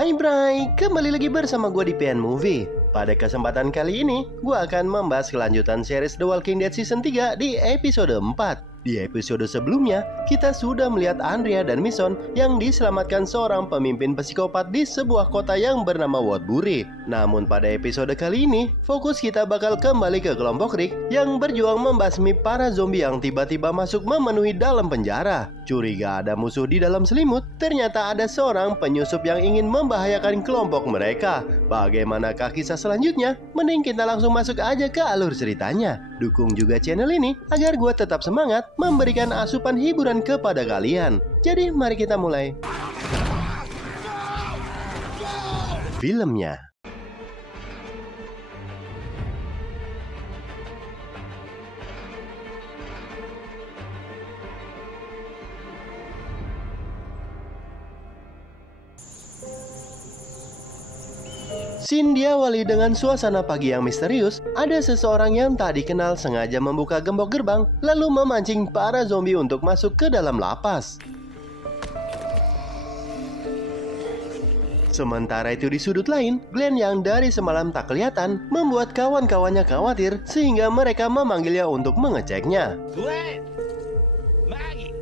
Hai Bray, kembali lagi bersama gue di PN Movie. Pada kesempatan kali ini, gue akan membahas kelanjutan series The Walking Dead Season 3 di episode 4. Di episode sebelumnya, kita sudah melihat Andrea dan Mason yang diselamatkan seorang pemimpin psikopat di sebuah kota yang bernama Woodbury. Namun pada episode kali ini, fokus kita bakal kembali ke kelompok Rick yang berjuang membasmi para zombie yang tiba-tiba masuk memenuhi dalam penjara. Curiga ada musuh di dalam selimut, ternyata ada seorang penyusup yang ingin membahayakan kelompok mereka. Bagaimanakah kisah selanjutnya? Mending kita langsung masuk aja ke alur ceritanya. Dukung juga channel ini agar gue tetap semangat memberikan asupan hiburan kepada kalian. Jadi mari kita mulai filmnya. Scene diawali dengan suasana pagi yang misterius. Ada seseorang yang tak dikenal sengaja membuka gembok gerbang, lalu memancing para zombie untuk masuk ke dalam lapas. Sementara itu di sudut lain, Glenn yang dari semalam tak kelihatan membuat kawan-kawannya khawatir sehingga mereka memanggilnya untuk mengeceknya. Glenn! Maggie!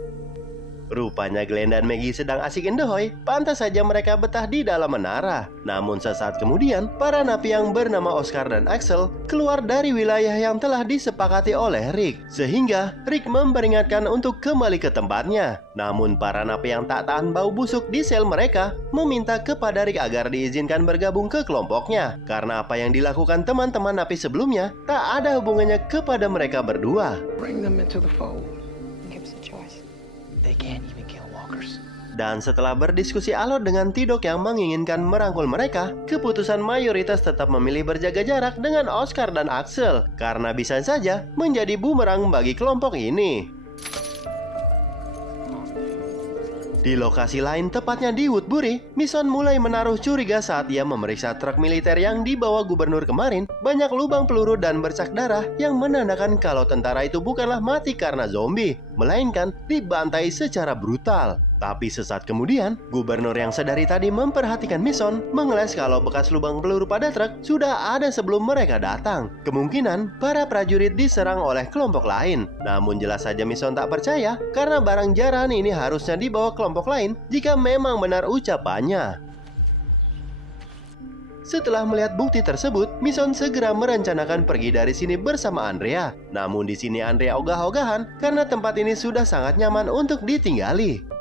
Rupanya Glenn dan Maggie sedang asik endehoy, pantas saja mereka betah di dalam menara. Namun sesaat kemudian, para napi yang bernama Oscar dan Axel keluar dari wilayah yang telah disepakati oleh Rick. Sehingga Rick memperingatkan untuk kembali ke tempatnya. Namun para napi yang tak tahan bau busuk di sel mereka meminta kepada Rick agar diizinkan bergabung ke kelompoknya. Karena apa yang dilakukan teman-teman napi sebelumnya tak ada hubungannya kepada mereka berdua. Bring them into the fold. Give us a choice. They can't even kill walkers. Dan setelah berdiskusi alot dengan T-Dog yang menginginkan merangkul mereka, keputusan mayoritas tetap memilih berjaga jarak dengan Oscar dan Axel karena bisa saja menjadi bumerang bagi kelompok ini. Di lokasi lain, tepatnya di Woodbury, Mason mulai menaruh curiga saat ia memeriksa truk militer yang dibawa gubernur kemarin. Banyak lubang peluru dan bercak darah yang menandakan kalau tentara itu bukanlah mati karena zombie, melainkan dibantai secara brutal. Tapi sesaat kemudian, gubernur yang sedari tadi memperhatikan Mason mengeles kalau bekas lubang peluru pada truk sudah ada sebelum mereka datang. Kemungkinan para prajurit diserang oleh kelompok lain. Namun jelas saja Mason tak percaya karena barang jarahan ini harusnya dibawa kelompok lain jika memang benar ucapannya. Setelah melihat bukti tersebut, Mason segera merencanakan pergi dari sini bersama Andrea. Namun di sini Andrea ogah-ogahan karena tempat ini sudah sangat nyaman untuk ditinggali.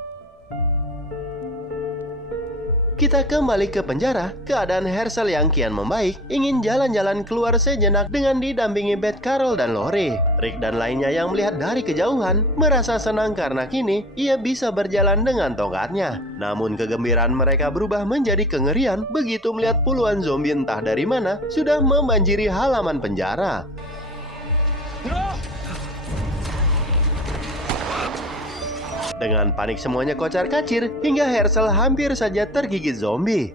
Kita kembali ke penjara. Keadaan Hershel yang kian membaik ingin jalan-jalan keluar sejenak dengan didampingi Beth, Carol, dan Lori. Rick dan lainnya yang melihat dari kejauhan merasa senang karena kini ia bisa berjalan dengan tongkatnya. Namun kegembiraan mereka berubah menjadi kengerian begitu melihat puluhan zombie entah dari mana sudah membanjiri halaman penjara. Dengan panik semuanya kocar-kacir hingga Hershel hampir saja tergigit zombie.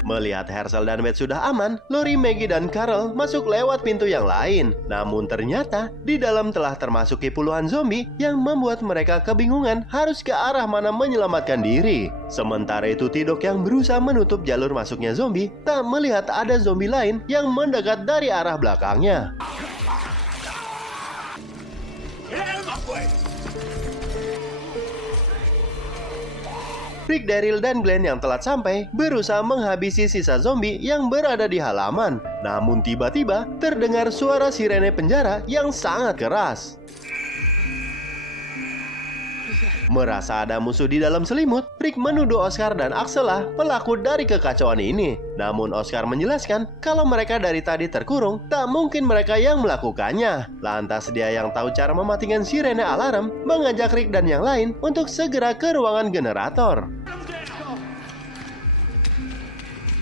Melihat Hershel dan Beth sudah aman, Lori, Maggie, dan Carol masuk lewat pintu yang lain. Namun ternyata di dalam telah termasuki puluhan zombie yang membuat mereka kebingungan harus ke arah mana menyelamatkan diri. Sementara itu T-Dog yang berusaha menutup jalur masuknya zombie tak melihat ada zombie lain yang mendekat dari arah belakangnya. Rick, Daryl, dan Glenn yang telat sampai berusaha menghabisi sisa zombie yang berada di halaman. Namun tiba-tiba terdengar suara sirene penjara yang sangat keras. Merasa ada musuh di dalam selimut, Rick menuduh Oscar dan Axel lah pelaku dari kekacauan ini. Namun Oscar menjelaskan kalau mereka dari tadi terkurung, tak mungkin mereka yang melakukannya. Lantas dia yang tahu cara mematikan sirene alarm mengajak Rick dan yang lain untuk segera ke ruangan generator.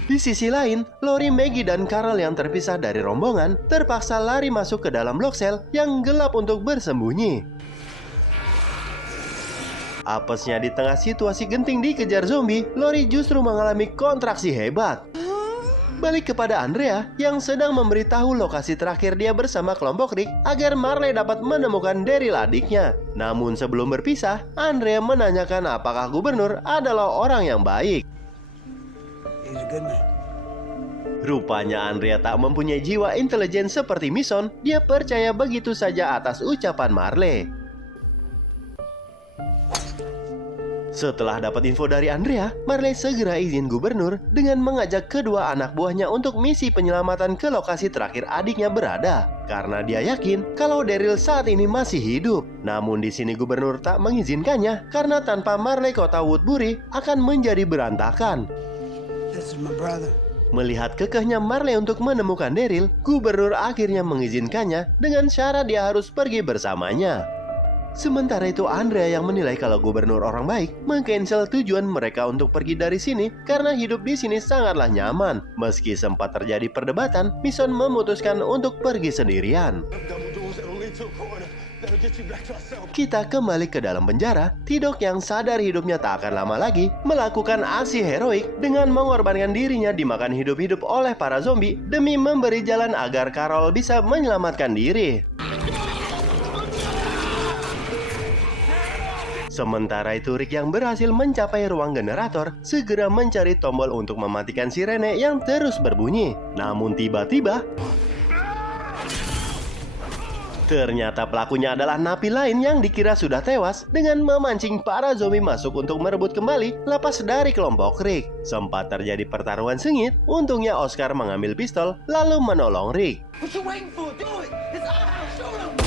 Di sisi lain, Lori, Maggie, dan Carol yang terpisah dari rombongan terpaksa lari masuk ke dalam blok sel yang gelap untuk bersembunyi. Apesnya di tengah situasi genting dikejar zombie, Lori justru mengalami kontraksi hebat. Balik kepada Andrea yang sedang memberitahu lokasi terakhir dia bersama kelompok Rick agar Marley dapat menemukan Daryl adiknya. Namun sebelum berpisah, Andrea menanyakan apakah gubernur adalah orang yang baik. He's a good man. Rupanya Andrea tak mempunyai jiwa intelijen seperti Mason. Dia percaya begitu saja atas ucapan Marley. Setelah dapat info dari Andrea, Marley segera izin gubernur dengan mengajak kedua anak buahnya untuk misi penyelamatan ke lokasi terakhir adiknya berada. Karena dia yakin kalau Daryl saat ini masih hidup. Namun di sini gubernur tak mengizinkannya karena tanpa Marley kota Woodbury akan menjadi berantakan. This is my brother. Melihat kekehnya Marley untuk menemukan Daryl, gubernur akhirnya mengizinkannya dengan syarat dia harus pergi bersamanya. Sementara itu Andrea yang menilai kalau gubernur orang baik meng-cancel tujuan mereka untuk pergi dari sini karena hidup di sini sangatlah nyaman. Meski sempat terjadi perdebatan, Mason memutuskan untuk pergi sendirian. Kita kembali ke dalam penjara. Tidok yang sadar hidupnya tak akan lama lagi melakukan aksi heroik dengan mengorbankan dirinya dimakan hidup-hidup oleh para zombie demi memberi jalan agar Carol bisa menyelamatkan diri. Sementara itu Rick yang berhasil mencapai ruang generator segera mencari tombol untuk mematikan sirene yang terus berbunyi. Namun tiba-tiba ternyata pelakunya adalah napi lain yang dikira sudah tewas dengan memancing para zombie masuk untuk merebut kembali lapas dari kelompok Rick. Sempat terjadi pertarungan sengit, untungnya Oscar mengambil pistol lalu menolong Rick. What you waiting for? Do it! It's our house! Shoot him!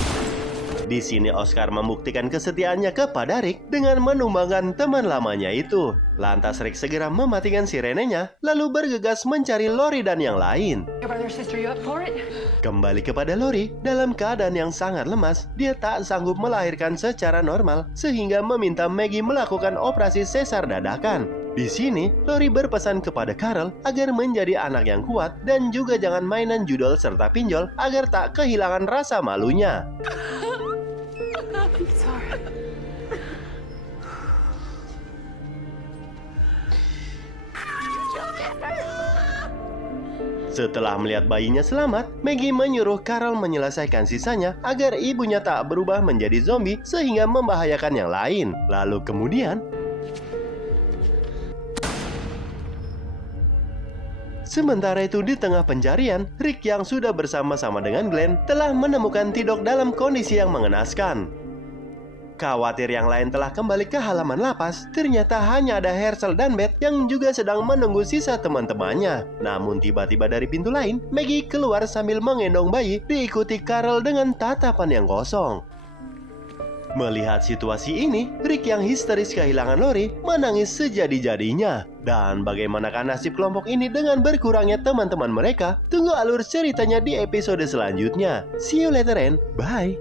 Di sini Oscar membuktikan kesetiaannya kepada Rick dengan menumbangkan teman lamanya itu. Lantas Rick segera mematikan sirenenya, lalu bergegas mencari Lori dan yang lain. Your brother, sister, you up for it? Kembali kepada Lori, dalam keadaan yang sangat lemas, dia tak sanggup melahirkan secara normal, sehingga meminta Maggie melakukan operasi sesar dadakan. Di sini, Lori berpesan kepada Carol agar menjadi anak yang kuat dan juga jangan mainan judol serta pinjol agar tak kehilangan rasa malunya. I'm sorry. Setelah melihat bayinya selamat, Maggie menyuruh Carol menyelesaikan sisanya agar ibunya tak berubah menjadi zombie sehingga membahayakan yang lain. Lalu kemudian sementara itu di tengah pencarian, Rick yang sudah bersama-sama dengan Glenn telah menemukan Tidok dalam kondisi yang mengenaskan. Khawatir yang lain telah kembali ke halaman lapas, ternyata hanya ada Herschel dan Beth yang juga sedang menunggu sisa teman-temannya. Namun tiba-tiba dari pintu lain, Maggie keluar sambil mengendong bayi, diikuti Carol dengan tatapan yang kosong. Melihat situasi ini, Rick yang histeris kehilangan Lori menangis sejadi-jadinya. Dan bagaimanakah nasib kelompok ini dengan berkurangnya teman-teman mereka? Tunggu alur ceritanya di episode selanjutnya. See you later and bye!